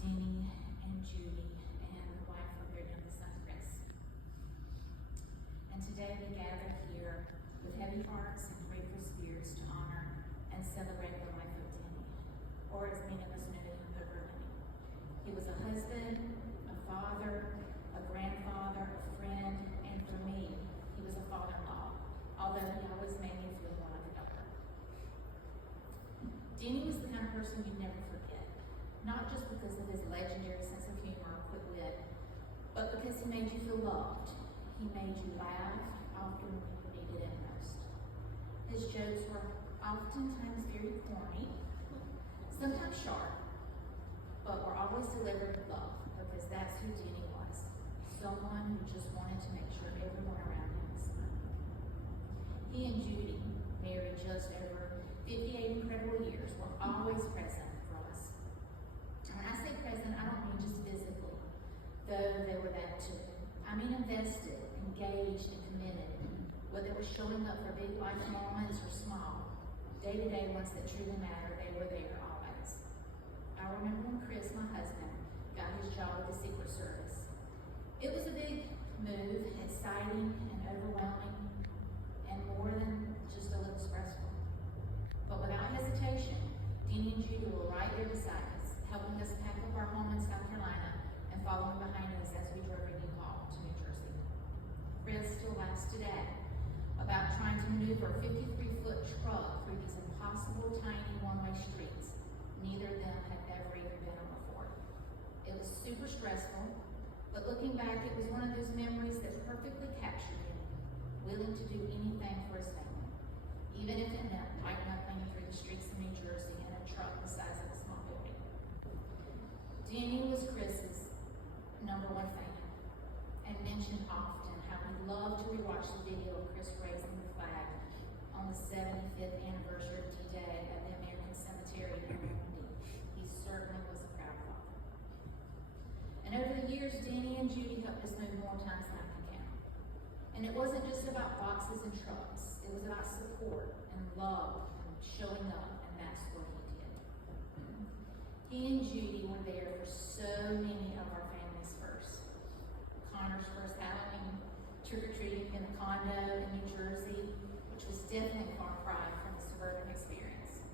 Denny and Judy and the wife of their youngest son, Chris. And today we gather here with heavy hearts and grateful spirits to honor and celebrate the life of Denny, or as many of us know him, the Denny. He was a husband, a father, a grandfather, a friend, and for me, he was a father-in-law, although he always made me feel more like a daughter. Denny was the kind of person you'd never forget, not just because of his legendary sense of humor or quick wit, but because he made you feel loved. He made you laugh often when you needed it most. His jokes were oftentimes very corny, sometimes sharp, but were always delivered with love, because that's who Denny was. Someone who just wanted to make sure everyone around him was fine. He and Judy, married just over 58 incredible years, were always present for us. And when I say present, I don't mean just physically, though they were that too. I mean invested, engaged, and committed, whether it was showing up for big life moments or small, day-to-day ones that truly matter, they were there always. I remember when Chris, my husband, got his job with the Secret Service. It was a big move, exciting and overwhelming, and more than just a little stressful. But without hesitation, Denny and Judy were right there beside us, helping us pack up our home in South Carolina and following behind us as we drove a U-Haul to New Jersey. Chris still laughs today about trying to maneuver a 53-foot truck through these impossible, tiny one-way streets neither of them had ever even been on before. It was super stressful, but looking back, it was one of those memories that perfectly captured him, willing to do anything for his family, even if it meant white-knuckling through the streets of New Jersey in a truck the size of a small building. Denny was Chris's #1 fan, and mentioned often how he loved to rewatch the video of Chris raising the flag on the 75th anniversary of D-Day at the American Cemetery in Normandy. He certainly was a proud father. And over the years, Denny and Judy helped us move more times than I can count. And it wasn't just about boxes and trucks. It was about support and love and showing up, and that's what he did. He and Judy were there for so many of our family's firsts. Connor's first Halloween trick-or-treating in a condo in New Jersey, which was definitely a far cry from the suburban experience.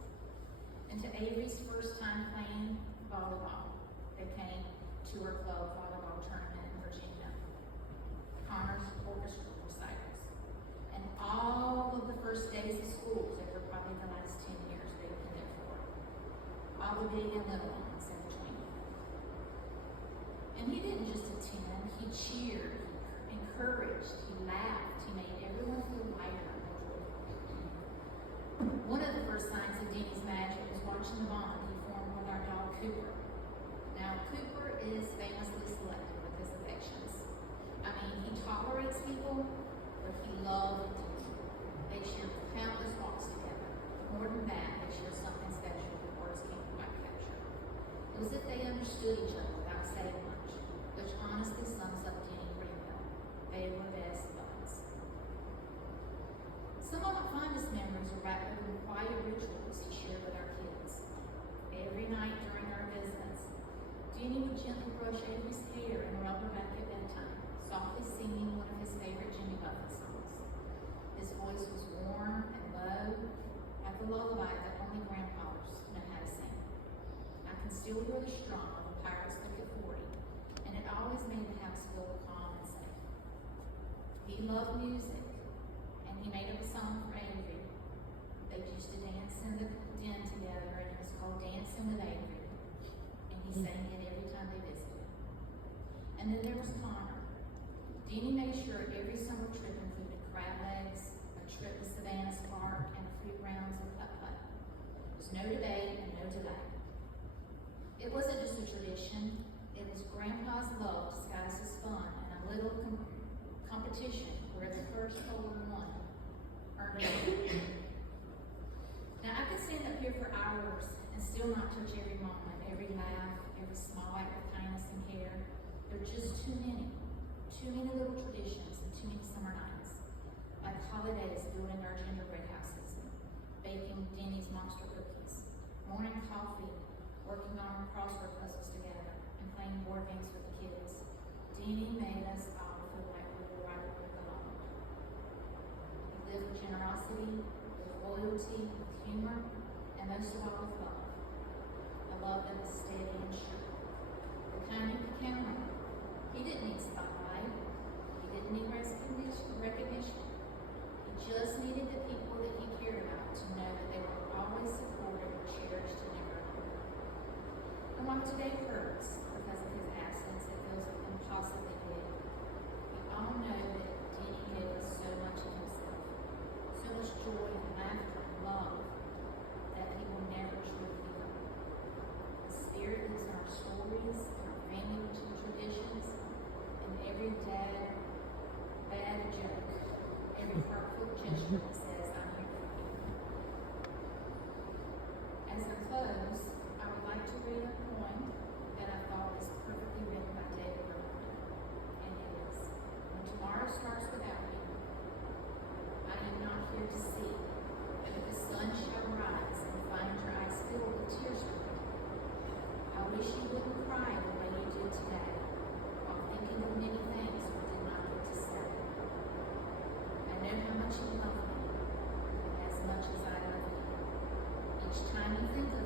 And to Avery's first time playing volleyball. They came to our club volleyball tournament in Virginia. Connor's orchestra recitals. And all of the first days of school, that were probably the last 10 years they've been there for. All the big and little ones in between. And he didn't just attend, he cheered, he encouraged, he laughed, he made everyone feel lighter and more joyful. One of the first signs of Denny's magic was watching the bond he formed with our dog Cooper. Now, Cooper is famously selective with his affections. I mean, he tolerates people, but he loved Denny. They shared countless walks together. More than that, they shared something special that words can't quite capture. It was as if they understood each other without saying much, which honestly sums up Denny pretty well. They were best buds. Some of my fondest memories are wrapped up in quiet rituals he shared with our kids. Every night during our visits, Denny would gently brush Avery's hair and rub her back at bedtime, softly singing one of his favorite Jimmy Buffett songs. His voice was warm and low, like a lullaby that only grandfathers know how to sing. I can still hear the strum of a pirate's look at 40, and it always made the house feel calm and safe. He loved music, and he made up a song for Avery. They used to dance in the den together, and it was called Dancing with Avery. And he sang it every time they visited. And then there was Connor. Denny made sure every summer trip included crab legs, a trip to Savannah's Park, and a few rounds of putt-putt. There was no debate and no delay. It wasn't just a tradition, it was Grandpa's love disguised as fun and a little competition where the first hole in one earned a gold. Now, I could stand up here for hours and still not touch every moment, every laugh, every small act of kindness and care. There are just too many little traditions and too many summer nights, like holidays building our gingerbread houses, baking Denny's monster cookies, morning coffee, working on crossword puzzles together, playing board games with the kids. Denny made us all feel like we were right where we belonged. He lived with generosity, with loyalty, with humor, and most of all with love. A love that was steady and sure. The kind you could count on. He didn't need spotlight. He didn't need recognition. He just needed the people that he cared about to know that they were always supported, cherished, and never ignored. And while today hurts because of his absence, it feels impossibly big. We all know that Denny gave us so much of himself, so much joy and laughter and love that he will never truly be gone. The Spirit lives in our stories, in our family traditions, in every bad joke, every heartfelt gesture that says, I'm here for you. As I close, I would like to read a poem that I thought was perfectly written by David Rowland. And it is, when tomorrow starts without you, I am not here to see, but the sun shall rise and find your eyes filled with tears for me. I wish you wouldn't cry the way you did today, while thinking of many things we did not get to say. I know how much you love me, as much as I love you. Each time you think of